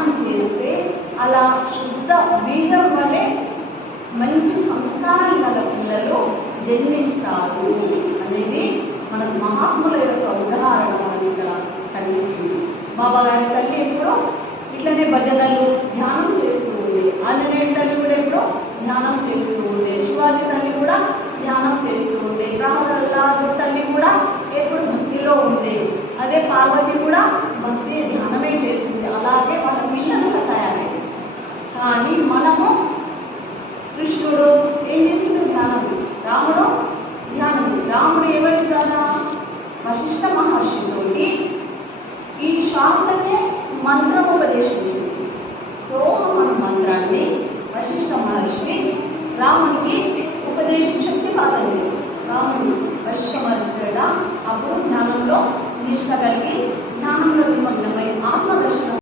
ధ్యానం చేస్తే అలా శుద్ధ బీజం వలె మంచి సంస్కారం గల పిల్లలు జన్మిస్తారు అనేది మన మహాత్ముల యొక్క ఉదాహరణ మనకి ఇక్కడ కనిపిస్తుంది. బాబా గారి తల్లి ఎప్పుడో ఇట్లనే భజనలు ధ్యానం చేస్తూ ఉంది. ఆంజనేయుడి తల్లి కూడా ఎప్పుడో ధ్యానం చేస్తూ ఉండే. శివాజీ తల్లి కూడా ధ్యానం చేస్తూ ఉండే. ప్రహ్లాదు తల్లి కూడా ఎప్పుడు భక్తిలో ఉండే. అదే పార్వతి కూడా భక్తి ధ్యానమే చేసింది. అలాగే వాళ్ళ పిల్లలుగా తయారైంది. కానీ మనము కృష్ణుడు ఏం చేసిండు? ధ్యానం. రాముడు ధ్యానం. రాముడు ఎవరి ద్వారా? వశిష్ఠ మహర్షితోటి ఈ శ్వాసకే మంత్రోపదేశం. సోహం అనే మంత్రాన్ని వశిష్ఠ మహర్షి రామునికి ఉపదేశం శక్తిపాతం చేయాలి. రాముడు వశిష్ఠ మహర్షి అప్పుడు ధ్యానంలో నిష్ట కలిగి ధ్యానంలో నిమగ్నమై ఆత్మదర్శనం